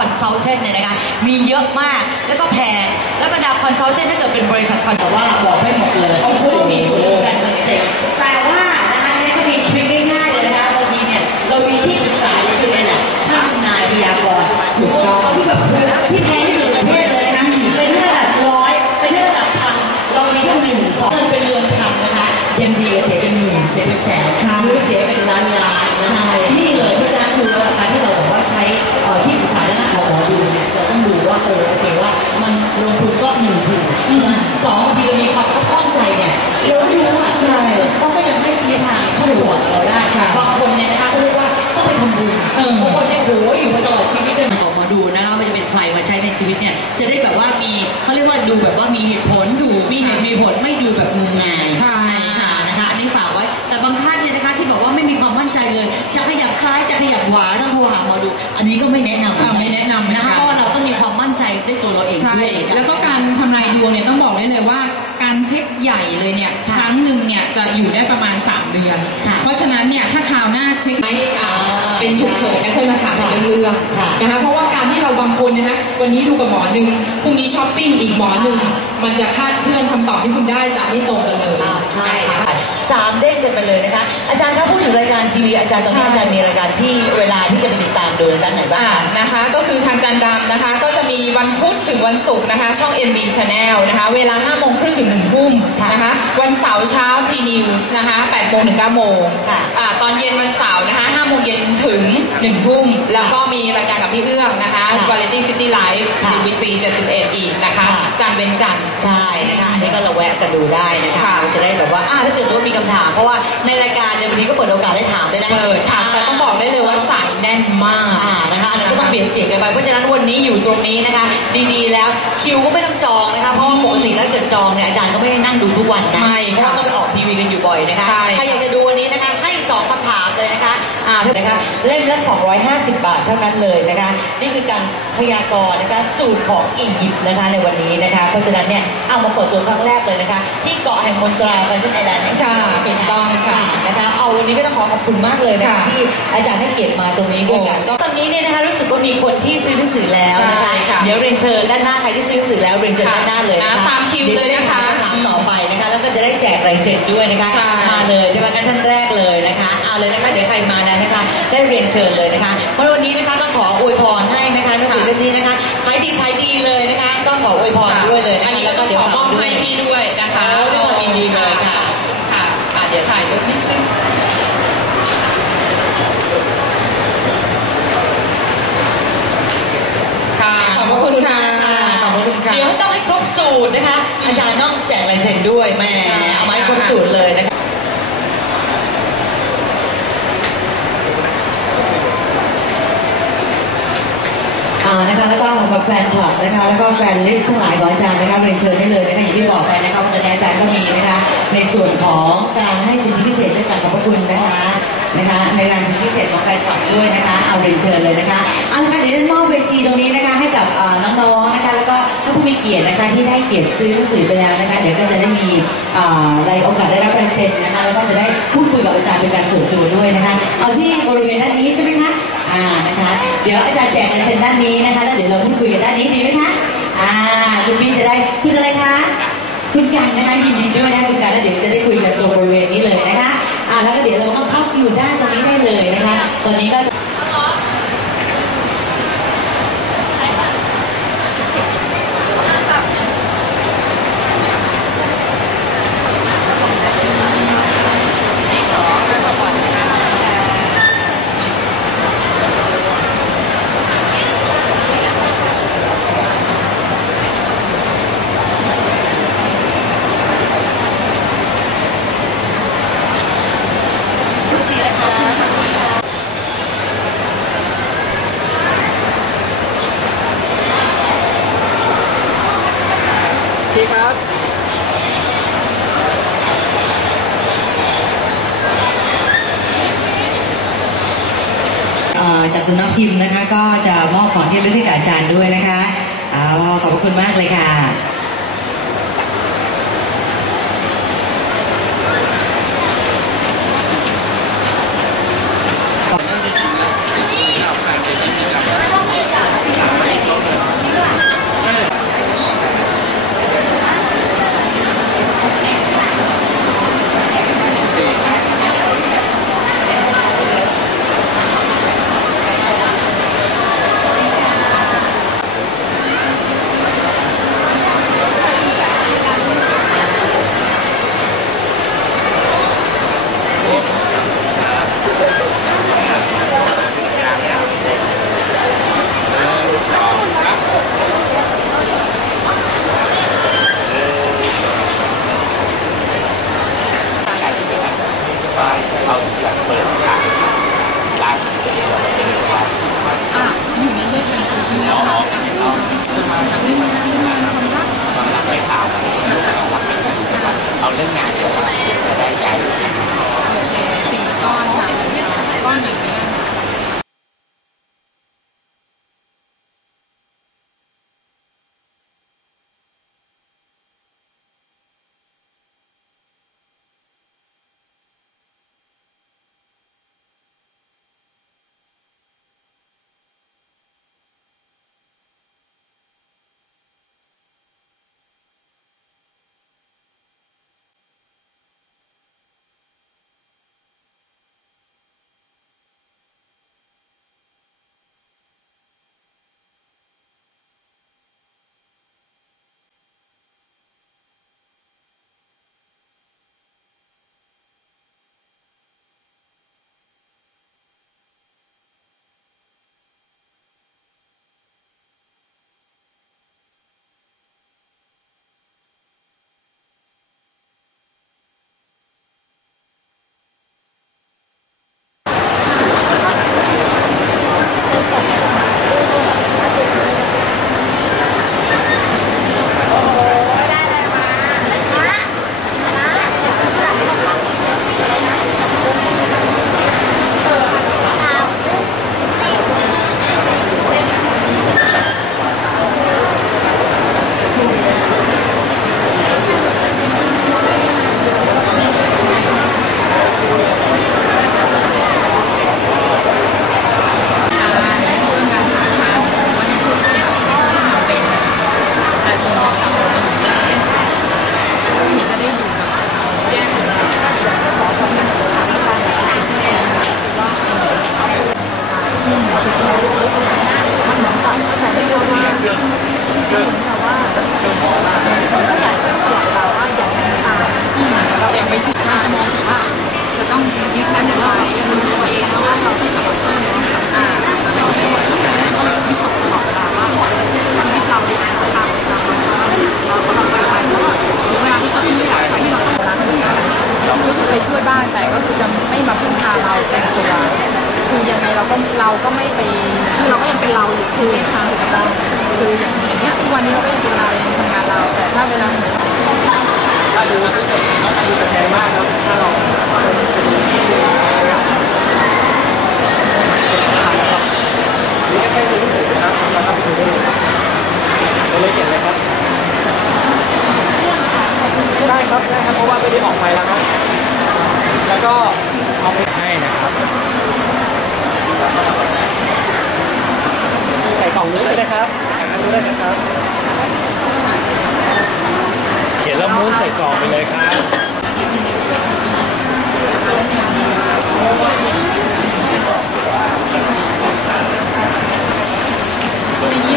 คอนซัลเทนเนี่ยนะคะมีเยอะมากแล้วก็แพงแล้วบรรดาคอนซัลเทนถ้าเกิดเป็นบริษัทคอนแต่ว่าบอกไม่หมดเลยต้องพูดอย่างนี้ำบุญบางคนเนี่ยโหอยู่มาตลอดชีวิตเลยออกมาดูนะคะมันจะเป็นใครมาใช้ในชีวิตเนี่ย จะได้แบบว่ามีเขาเรียกว่าดูแบบว่ามีเหตุผลถูกมีเหตุมีผลไม่ดูแบบงมงายใช่ค่ะนะคะอันนี้ฝากไว้ แต่บางท่านเนี่ยนะคะที่บอกว่าไม่มีความมั่นใจเลย จะขยับซ้ายจะขยับขวาต้องโทรหาหมอดู อันนี้ก็ไม่แนะนำเหอกัอ่าไม่แนะนำนะคะนะคะเพราะว่าเราต้องมีความมั่นใจด้วยตัวเราเองใช่ด้วยแล้วก็การทำนายดวงเนี่ยต้องบอกได้เลยว่าการ เช็คใหญ่เลยเนี่ยค่ะครั้งหนึ่งเนี่ยจะอยู่ได้ประมาณ 3 เดือนค่ะเพราะฉะนั้นเนี่ยถ้าคราวหน้าเช็คไม่อ่าอ่าเป็นฉุกเฉินนะค่อยมาถามค่ะเป็นเรื่องค่ะนะคะเพราะว่าการที่เราบางคนนะคะวันนี้ดูกับหมอหนึ่งพรุ่งนี้ช้อปปิ้งอีกหมอหนึ่งมันจะคาดเคลื่อนคำตอบที่คุณได้จะไม่ตรงกันเลยอ่าใช่นะคะสามเด้งกันไปเลยนะคะอาจารย์คะพูดถึงรายการทีวีอาจารย์ตอนนี้ใช่อาจารย์มีรายการที่เวลาที่จะไปติดตามดูรายการไหนบ้างอ่าคะนะคะ ก็คือทางจันดำนะคะก็จะ มีวันพุธถึงวันศุกร์นะคะ ช่อง MB Channel นะคะ เวลา5โมงครึ่งถึง1ทุ่มค่ะนะคะ วันเสาร์เช้า T News นะคะ8โมงถึง9โมงค่ะ อ่าตอนเย็นวันเสาร์นะคะ5โมง เย็นถึง1ทุ่มแล้วก็มีรายการกับพี่เอื้องนะคะค่ะ Variety City Live ค่ะ GBC 71 อีกนะคะค่ะจันทร์เป็นจันทร์ใช่นะคะ อันนี้ก็เราแวะกันดูได้นะคะค่ะจะได้แบบว่าอ่าถ้าเกิดว่ามีคำถาม เพราะว่าในรายการเนี่ยวันนี้ก็เปิดโอกาสให้ถามด้วยนะเปิดค่ะแต่ต้องบอกได้เลยว่าสายแน่นมากอ่านะคะอันนี้ก็ต้องเบียดเสียงกันไปเพราะฉะนั้นวันนี้อยู่ตรงนี้นะคะ ดีๆแล้วคิวก็ไม่ต้องจองนะคะเพราะว่าปกติแล้วเกิดจองเนี่ยอาจารย์ก็ไม่ได้นั่งดูทุกวันนะไม่เพราะค่ะว่าต้องไปออกทีวีกันอยู่บ่อยนะคะใช่ใครอยากจะดู องคำถามเลยนะคะอ่านะคะเล่มละ 250 บาทเท่านั้นเลยนะคะ นี่คือการพยากรณ์นะคะสูตรของอียิปต์นะคะในวันนี้นะคะ เพราะฉะนั้นเนี่ยเอามาเปิดตัวครั้งแรกเลยนะคะ ที่เกาะแห่งมนตราแฟชั่นไอแลนด์ค่ะถูกต้องค่ะนะคะเอาวันนี้ก็ต้องขอขอบคุณมากเลยนะคะค่ะที่อาจารย์ให้เกียรติมาตรงนี้ด้วยกันโอ้ก็ตอนนี้เนี่ยนะคะรู้สึกว่ามีคนที่ซื้อหนังสือแล้วนะใช่คะค่ะเดี๋ยวเรียนเชิญด้านหน้าใครที่ซื้อหนังสือแล้วเรียนเชิญค่ะด้านหน้าเลยนะคะนะตามคิวเลยนะคะดี๋วจถามต่อไป นะคะ แล้วก็จะได้แจกลายเซ็นด้วยนะคะใช่มาเลยใช่ไหมคะท่านแรกเลยนะคะ เอาเลยนะคะ เดี๋ยวใครมาแล้วนะคะ ได้เรียนเชิญเลยนะคะ เพราะวันนี้นะคะก็ขออวยพรให้นะคะหนังสือเล่มนี้นะคะ ขายดีขายดีเลยนะคะ ก็ขออวยพรด้วยเลยนะคะอันนี้แล้ก็วต้ก็องเดี๋ขยวอฝากมอบด้วให้ยพี่ด้วยนะคะโอ้ด้วยความยินดีเลยค่ะ ค่ะอะเดี๋ยวถ่ายรูปนิดนึง ค่ะ ขอบพระคุณค่ะ ขอบพระคุณค่ะ เดี๋ยวต้องให้ค รบสูตรนะคะ อาจารย์ต้องแจกลายเซ็นด้วยแม่เอามาให้ครบสูตรเลยนะคะนะคะแล้วก็สำหรับแฟนคลับนะคะ แล้วก็แฟนลิสต์ทั้งหลายของอาจารย์นะคะเรียนเชิญได้เลยนะคะอย่างที่บอกไปนะคะวันนี้อาจารย์ก็มีนะคะ ในส่วนของการให้สิทธิพิเศษด้วยกันขอบพระคุณนะคะนะคะ ในงานสิทธิพิเศษของแฟนคลับด้วยนะคะ เอาเรียนเชิญเลยนะคะเอาละค่ะเดี๋ยวได้มอบเวทีตรงนี้นะคะให้กับเอ่อน้องๆนะคะแล้วก็ ท่านผู้มีเกียรตินะคะที่ได้เกียรติซื้อหนังสือไปแล้วนะคะเดี๋ยวก็จะได้มีอ่อได้โอกาสได้รับลายเซ็นนะคะแล้วก็จะได้พูดคุยกับอาจารย์เป็นการส่วนตัวด้วยนะคะเอาที่บริเวณด้านนี้ใช่ไหมคะอ่านะคะ เดี๋ยวอาจารย์แจกลายเซ็นด้านนี้นะคะแล้วเดี๋ยวเราพูดคุยกันด้านนี้ดีไหมคะอ่าคุณพี่จะได้คุณอะไรคะคุณกันนะคะยินดีด้วยนะคุณกันแล้วเดี๋ยวจะได้คุยกันตรงบริเวณนี้เลยนะคะอ่าแล้วก็เดี๋ยวเราก็เข้าคิวด้านตรงนี้ได้เลยนะคะตอนนี้ก็ พี่ครับเอ่อจากสำนักพิมพ์นะคะ ก็จะมอบของที่ระลึกให้กับอาจารย์ด้วยนะคะอาขอบคุณมากเลยค่ะ Gracias. แต่ไม่คิดว่าจมองว่าจะต้องยึดแค่ไหนตัวเองเพราะว่าเราต้องทำเพื่อน้องอ่าเป็ว่าที่ราสติตลอดเวลาว่าชีวิตเราเนี่ยเราเราเราเราทำอเพราะว่าเวลาที่เขาไม่อยากให้เราต้องรักเราก็จะไปช่วยบ้านแต่ก็คือจะไม่มาพึ่งพาเราแต่งตัวคือยังไงเราก็เราก็ไม่ไปคือเราก็ยังเป็นเราอยู่คือทางถูกต้องคืออย่างเงี้ยทุกวันนี้เราก็ยังเป็นเรายังทำงานเราแต่ถ้าเวลา ถ้าดูถ้าดูแต่แพงมากครับถ้าเรานี่แค่ดูหนังสือนะครับเราทำดูได้เลยเราเลยเก็บเลยครับได้ครับได้ครับเพราะว่าไม่ได้ออกไปแล้วครับแล้วก็เอาไปให้นะครับใส่กล่องนู้นเลยนะครับใส่กล่องนู้นเลยนะครับ เขียน แล้วมุ้งใส่กล่องไปเลยครับในนี้